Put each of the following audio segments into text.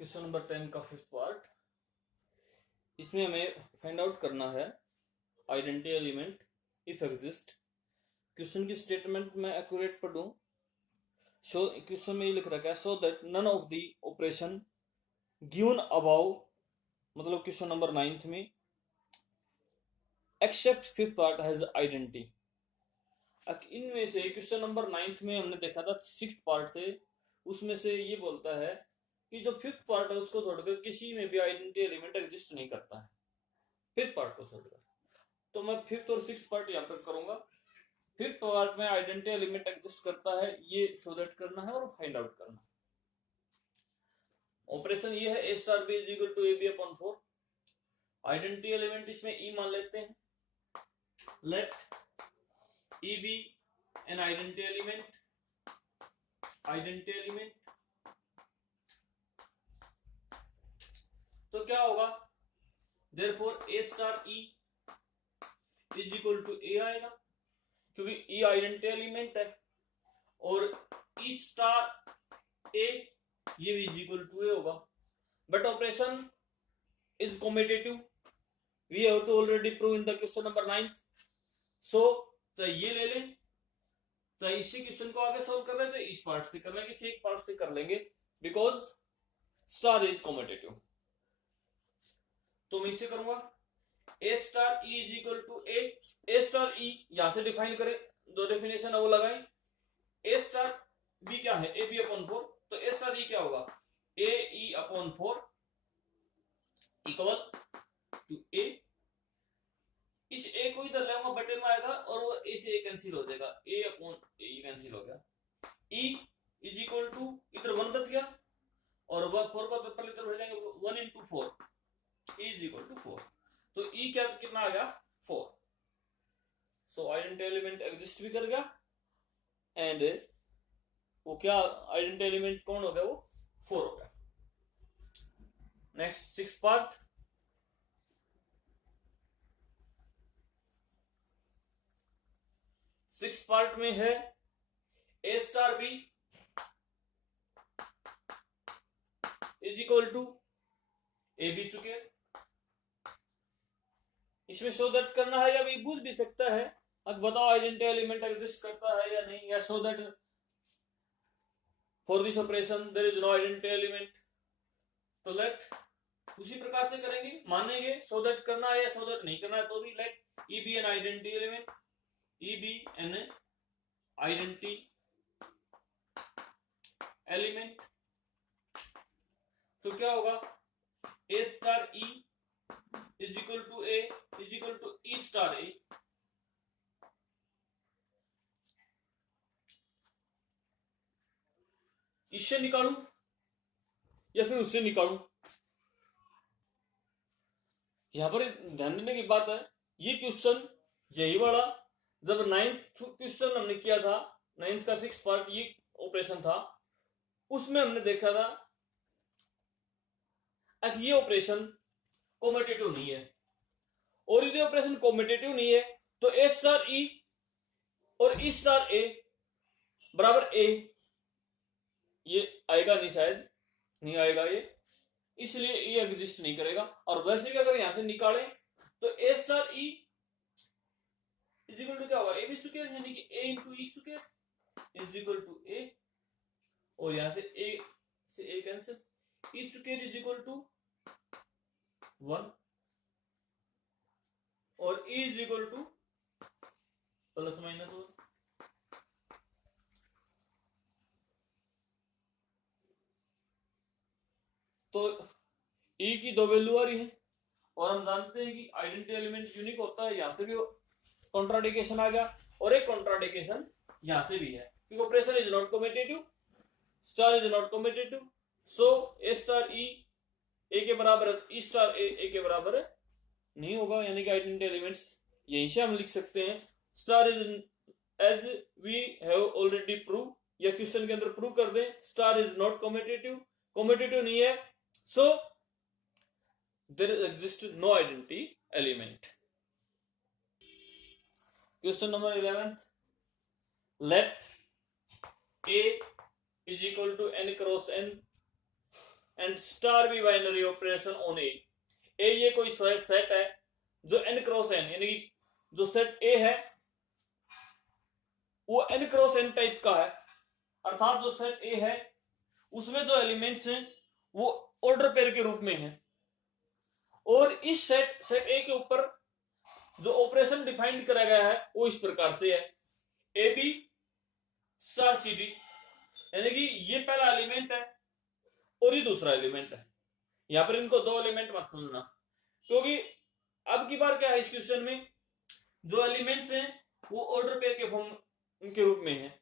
Question number 10 का fifth part. इसमें हमें फाइंड आउट करना है identity element if exist. Question की स्टेटमेंट में एक्यूरेट पढ़ूं। शो क्वेश्चन में ये लिख रखा है so that none of the operation given about, मतलब क्वेश्चन नंबर 9 में, except fifth part has identity. इनमें से क्वेश्चन नंबर 9 में हमने देखा था सिक्स्थ पार्ट से, उसमें से ये बोलता है कि जो फिफ्थ पार्ट है उसको छोड़कर किसी में भी आइडेंटिटी एलिमेंट एग्जिस्ट नहीं करता है, फिफ्थ पार्ट को छोड़कर। तो मैं फिफ्थ और सिक्स्थ पार्ट यहाँ पर करूंगा। फिफ्थ पार्ट में आइडेंटिटी एलिमेंट एग्जिस्ट करता है, ये सो दैट करना है और फाइंड आउट करना है। ऑपरेशन ये है a star b is equal to ab upon 4। Identity element इसमें e मान लेते हैं। Let e be an identity element, तो क्या होगा, therefore a star e is equal to a आएगा, क्योंकि e आइडेंटिटी एलिमेंट है, और e स्टार a ये भी इज इक्वल टू a होगा। But operation is commutative, we have to already prove in the question number 9। So चाहे ये ले लें, चाहे इसी क्वेश्चन को आगे सॉल्व कर लें, चाहे इस पार्ट से कर लें, किसी एक पार्ट से कर लेंगे, बिकॉज स्टार इज कॉम्यूटेटिव। तो मैं इससे करूंगा a star e is equal to a star e, यहां से डिफाइन करें, दो डेफिनेशन है वो लगाएं। a स्टार b क्या है, ab अपॉन 4, तो a स्टार e क्या होगा, a e upon 4 equal to a। इस a को इधर ले आऊंगा, बटन में आएगा और वो a से a कैंसिल हो जाएगा, a अपॉन a कैंसिल हो गया। e इज इक्वल टू, इधर 1 बच गया और 4 को पहले तरफ भेजेंगे, 1 इंटू 4 इज इक्वल टू 4। तो e क्या कितना आ गया, 4। सो आइडेंटिटी एलिमेंट एग्जिस्ट भी कर गया, एंड वो क्या आइडेंटिटी एलिमेंट कौन हो गया, वो 4 हो गया। Next six part. Six part में है a star b is equal to A B square. इसमें सो दैट करना है, या भी पूछ भी सकता है, अब बताओ आइडेंटिटी एलिमेंट एग्जिस्ट करता है या नहीं, या so that for this operation there is no identity element. तो लेट उसी प्रकार से करेंगे, मानेंगे सो दैट करना है या सो दैट नहीं करना है, तो भी let E be an identity element, E be an identity element. तो क्या होगा, a star e is equal to a is equal to e star a। इससे निकालूं या फिर उससे निकालूं, यहां पर ध्यान देने की बात है, ये क्वेश्चन यही वाला जब 9th क्वेश्चन हमने किया था, 9th का 6th पार्ट ये ऑपरेशन था, उसमें हमने देखा था कि ये ऑपरेशन कॉम्यूटेटिव नहीं है, और यदि ऑपरेशन कॉम्यूटेटिव नहीं है तो a स्टार e और e स्टार a बराबर a, ये आएगा नहीं, शायद नहीं आएगा ये, इसलिए ये एग्जिस्ट नहीं करेगा। और वैसे भी अगर यहां से निकालें तो a star e is equal to क्या होगा, a बी स्क्वायर, यानी कि a into E square is equal to a, और यहां से a cancel, E square is equal to 1 और e इज इक्वल टू प्लस माइनस 1। तो e की दो वैल्यू आ रही है, और हम जानते हैं कि आइडेंटिटी एलिमेंट यूनिक होता है, यहां से भी कॉन्ट्राडिक्शन आ गया, और एक कॉन्ट्राडिक्शन यहां से भी है, क्योंकि operation is not commutative, star is not commutative. So a star e a के बराबर है, e स्टार a के बराबर है नहीं होगा, यानी कि आइडेंटिटी एलिमेंट्स यहीं से हम लिख सकते हैं star is, as we have already prove, या क्वेश्चन के अंदर प्रूव कर दें, star is not commutative, commutative नहीं है, so there exist no identity element. Question number 11, let a is equal to n cross n and star be binary operation on A. ये कोई set है जो n क्रॉस n, यानी कि जो set ए है वो n क्रॉस n टाइप का है, अर्थात जो सेट ए है उसमें जो एलिमेंट्स हैं वो ऑर्डर पेयर के रूप में हैं, और इस सेट ए के ऊपर जो ऑपरेशन डिफाइंड करा गया है वो इस प्रकार से है, A B star C D, यानी कि ये पहला एलिमेंट है और ये दूसरा एलिमेंट है। यहां पर इनको दो एलिमेंट मत समझना, क्योंकि अब की बार क्या है, इस क्वेश्चन में जो एलिमेंट्स हैं वो ऑर्डर पेयर के फॉर्म के रूप में है।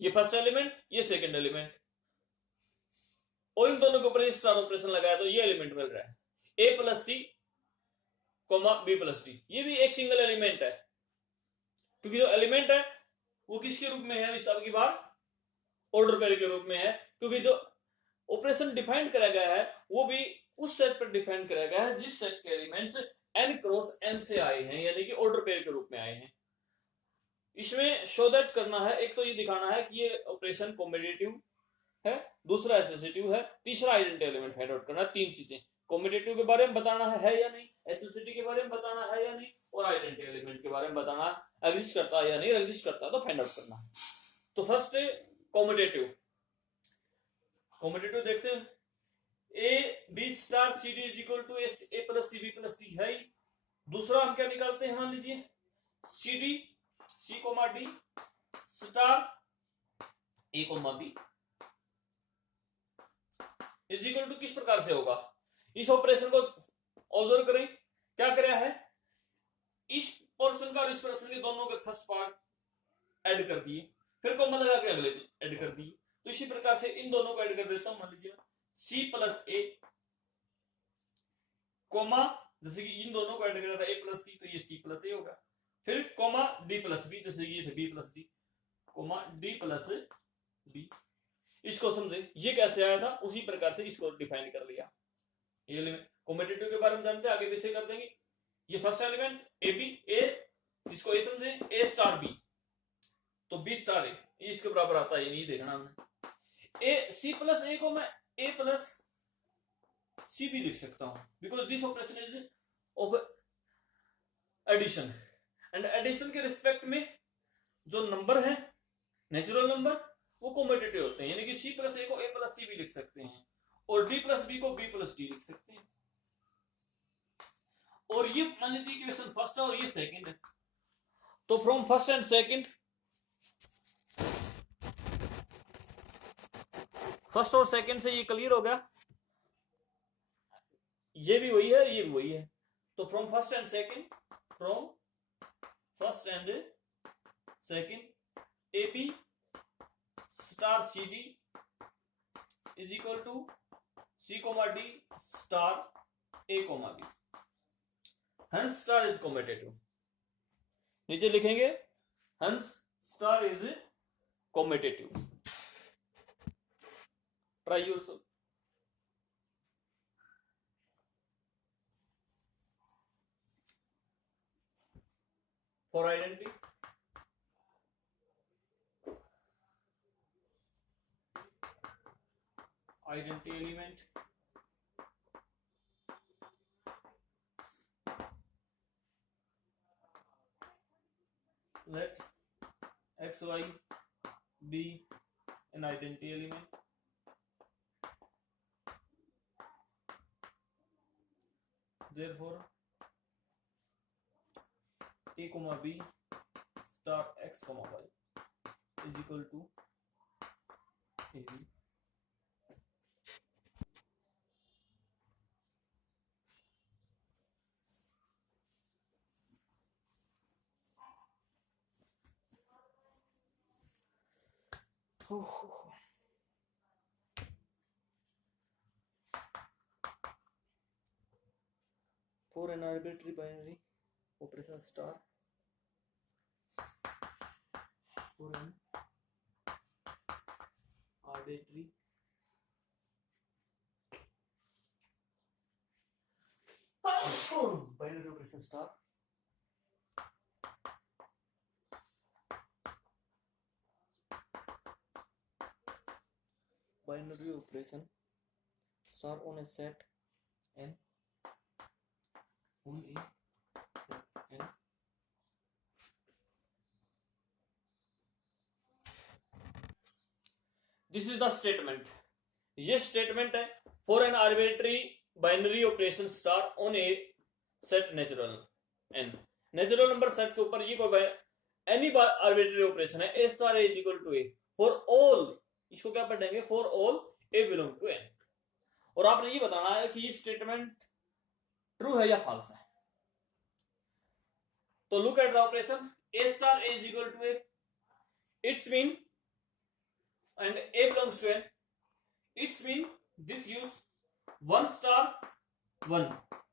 ये फर्स्ट एलिमेंट, ये सेकंड एलिमेंट, और इन दोनों के ऊपर स्टार ऑपरेशन लगाया तो ये एलिमेंट मिल रहा है, ए plus C comma B plus D. ये भी एक सिंगल एलिमेंट है, क्योंकि जो एलिमेंट है वो किसके रूप में है, इस अब की बार ऑर्डर पेयर के रूप में है, क्योंकि जो ऑपरेशन डिफाइन करा गया है वो भी उस सेट पर डिफाइन करा गया है जिस सेट के एलिमेंट्स n क्रॉस n से आए हैं, यानी कि ऑर्डर पेयर के रूप में आए हैं। इसमें शो दैट करना है, एक तो ये दिखाना है कि ये ऑपरेशन कॉम्बिनेटिव है, दूसरा एसोसिएटिव है, तीसरा आइडेंटिटी एलिमेंट फाइंड आउट करना है। तीन चीजें, कॉम्बिनेटिव के बारे में बताना है या नहीं, एसोसिएटिव के बारे में बताना है या नहीं, और आइडेंटिटी एलिमेंट के बारे में बताना है, एग्जिस्ट करता है या नहीं, एग्जिस्ट करता है तो फाइंड आउट करना है। तो फर्स्ट कॉम्बिनेटिव, कॉम्बिनेटिव देखते हैं, A B star C D is equal to A plus C B plus D है। दूसरा हम क्या निकालते हैं, मान लीजिए C D C comma D star A comma B is equal to किस प्रकार से होगा, इस ऑपरेशन को ऑब्जर्व करें, क्या कराया है, इस पोर्शन का और इस पोर्शन के दोनों के फर्स्ट पार्ट ऐड कर दिए, फिर कॉमा लगा के अगले ऐड कर दिए। तो इसी प्रकार से इन दोनों को ऐड कर देता हूं, मान लीजिए सी प्लस ए कोमा, जैसे कि इन दोनों को ऐड कर देता ए प्लस सी, तो ये सी प्लस ए होगा, फिर कोमा डी प्लस बी, जैसे ये थे B plus D, comma D plus B. इसको समझे ये कैसे आया था, उसी प्रकार से इसको डिफाइन कर लिया। ये कॉम्बिनेटिव के बारे में जानते हैं, आगे पीछे कर देंगे। ये फर्स्ट एलिमेंट ए बी, ए इसको ए समझे, ए स्टार बी तो बी स्टार ए, इसके बराबर आता है, ये नहीं देखना हमने। ए सी प्लस ए को मैं ए प्लस सी भी लिख सकता हूं, because this operation is of addition, and addition के रिस्पेक्ट में जो नंबर है नेचुरल नंबर वो कॉम्बिनेटिव होते हैं, यानी कि सी प्लस ए को ए प्लस सी भी लिख सकते हैं, और डी प्लस बी को बी प्लस डी लिख सकते हैं। और ये मान लीजिए क्वेश्चन फर्स्ट है और ये सेकंड है, तो from first and second, first और सेकंड से ये क्लियर हो गया, ये भी वही है ये भी वही है। तो from first and second, from first and second A B star C D is equal to C comma D star A comma B, hence star is combinative. नीचे लिखेंगे hence star is combinative. Try yourself. For identity, identity element, let xy be an identity element, therefore a comma b star x comma y is equal to a b। For an arbitrary binary operation star, for an arbitrary binary operation star, binary operation star on a set n on a set n this is the statement. ये statement है for an arbitrary binary operation star on A set natural N. Natural number set के ऊपर ये कोई any arbitrary operation है A star is equal to A for all, इसको क्या पढ़ेंगे, for all A belong to N. और आपने ये बताना है कि ये स्टेटमेंट ट्रू है या फॉल्स है। तो look at the operation a star is equal to a, it's mean and a belongs to n, its mean this gives 1 star 1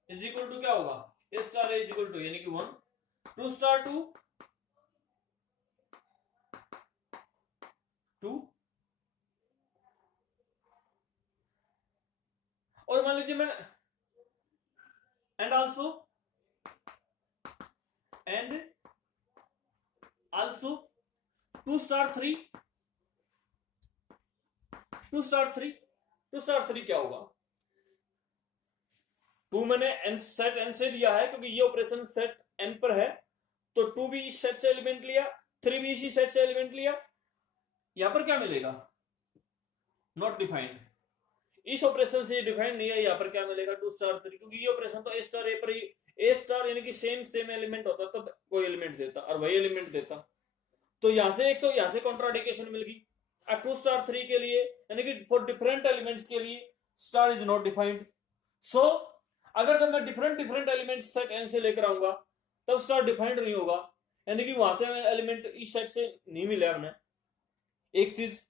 is equal to क्या होगा, a star is equal to यानी कि 1, 2 star 2 2 और मान लीजिए मैं and also 2 star 3 2 star 3 क्या होगा, 2 मैंने n सेट n से लिया है क्योंकि ये ऑपरेशन सेट n पर है, तो 2 भी इस सेट से एलिमेंट लिया, 3 भी इसी सेट से एलिमेंट लिया। यहां पर क्या मिलेगा, नॉट डिफाइंड, इस ऑपरेशन से डिफाइंड नहीं है। यहां पर क्या मिलेगा 2 स्टार 3, क्योंकि ये ऑपरेशन तो ए स्टार ए पर ही, ए स्टार यानी कि सेम एलिमेंट होता तब कोई एलिमेंट देता और वही एलिमेंट देता। तो यहां से एक तो यहां से कॉन्ट्राडिक्शन मिल गई। 2 स्टार 3 के लिए यानी कि फॉर डिफरेंट एलिमेंट्स के लिए स्टार इज नॉट डिफाइंड। सो अगर जब मैं डिफरेंट एलिमेंट्स सेट n से लेकर आऊंगा तब स्टार डिफाइंड नहीं होगा, यानी कि वहां से हमें एलिमेंट इस सेट से नहीं मिला हमें, एक चीज।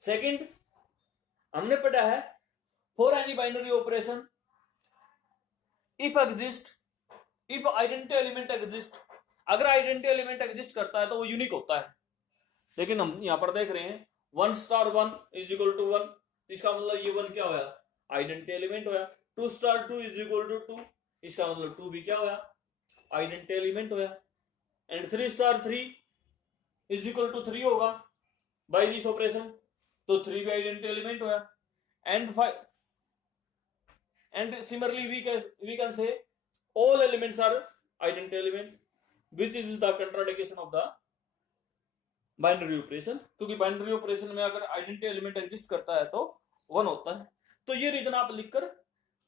सेकंड हमने पढ़ा है for any binary operation if identity element exist, अगर आइडेंटिटी एलिमेंट एग्जिस्ट करता है तो वो यूनिक होता है। लेकिन हम यहां पर देख रहे हैं 1 स्टार 1 इज इक्वल टू 1, इसका मतलब ये 1 क्या होया, आइडेंटिटी एलिमेंट होया। 2 स्टार 2 इज इक्वल टू 2, इसका मतलब 2 भी क्या होया, आइडेंटिटी एलिमेंट होया। And 3 star 3 is equal to 3 होगा बाय दिस ऑपरेशन, तो 3 भी आइडेंटिटी एलिमेंट होया। And similarly we can say all elements are identity element, which is the contradiction of the binary operation, क्योंकि बाइनरी ऑपरेशन में अगर identity element exist करता है तो 1 होता है। तो ये रीजन आप लिखकर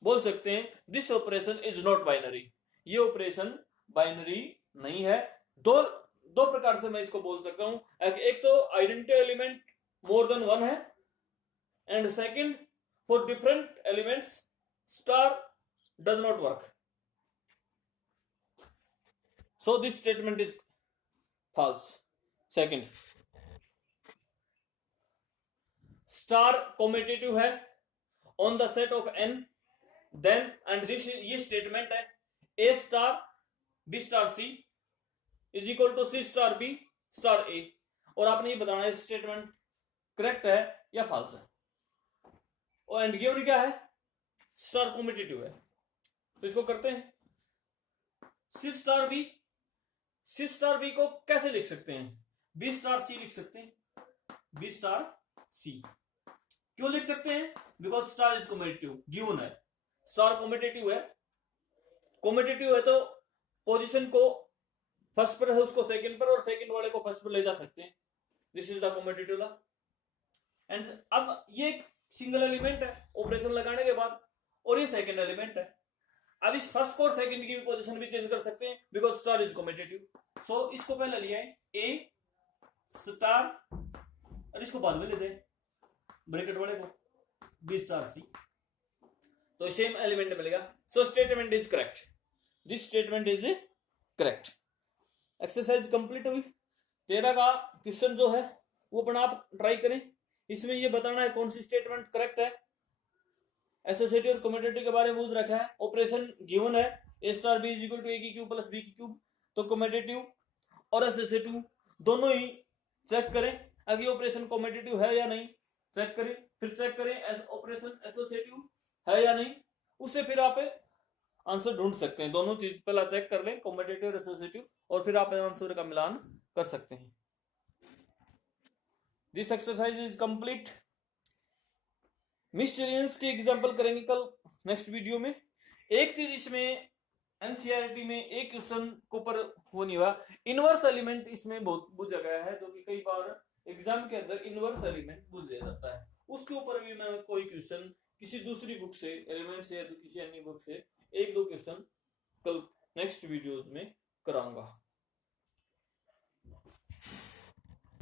बोल सकते हैं this operation is not binary, ये ऑपरेशन बाइनरी नहीं है। दो प्रकार से मैं इसको बोल सकता हूं, एक तो आइडेंटिटी एलिमेंट मोर देन 1 है, and second for different elements star does not work, so this statement is false. Second, star competitive है on the set of n, then and this ये स्टेटमेंट है a star b star c is equal to c star b star a, और आपने ये बताना है statement correct है या फॉल्स है। और एंड गिवन क्या है, स्टार कॉम्पिटिटिव है, तो इसको करते हैं। c स्टार b को कैसे लिख सकते हैं, b स्टार c लिख सकते हैं, b स्टार c क्यों लिख सकते हैं, because star is competitive, given है स्टार कॉम्पिटिटिव है। कॉम्पिटिटिव है तो पोजीशन को फर्स्ट पर है उसको सेकंड पर, और सेकंड वाले को फर्स्ट पर ले जा सकते हैं, this is the competitive law. And अब ये सिंगल एलिमेंट है ऑपरेशन लगाने के बाद, और ये सेकंड एलिमेंट है। अब इस फर्स्ट को और सेकंड की पोजीशन भी चेंज कर सकते हैं बिकॉज स्टार इज कॉम्पिटिटिव। सो इसको पहले लिया है ए स्टार, और इसको बाद में लेते हैं ब्रैकेट वाले को बी स्टार सी, तो सेम एलिमेंट मिलेगा। So statement is correct, this statement is correct. Exercise complete हुई। 13 का क्वेश्चन जो है वो अपना आप ट्राई करें, इसमें ये बताना है कौन सी स्टेटमेंट करेक्ट है। एसोसिएटिव और कम्यूटेटिव के बारे में पूछ रखा है, ऑपरेशन गिवन है A star B is equal to A की क्यूब प्लस बी की क्यूब, तो कम्यूटेटिव और एसोसिएटिव दोनों ही चेक करें अगर ये ऑपरेशन कम्यूटेटिव है या नहीं, चेक करें, फिर चेक करें ऑपरेशन एसोसिएटिव है या नहीं, उससे फिर आप आंसर ढूंढ सकते हैं। दोनों चीज पहला चेक कर लें, कम्यूटेटिव और एसोसिएटिव, और फिर आप आंसर का मिलान कर सकते हैं। This exercise is complete. Miscellaneous के एग्जाम्पल करेंगे कल नेक्स्ट वीडियो में। एक चीज इसमें एनसीईआरटी में एक क्वेश्चन को पर हो नहीं हुआ, इनवर्स एलिमेंट इसमें बहुत पूछा गया है, जो कि कई बार एग्जाम के अंदर इनवर्स एलिमेंट पूछ दिया जाता है। उसके ऊपर भी मैं कोई क्वेश्चन किसी दूसरी बुक से एलिमेंट से या किसी अन्य बुक से एक दो क्वेश्चन कल नेक्स्ट वीडियोस में कराऊंगा।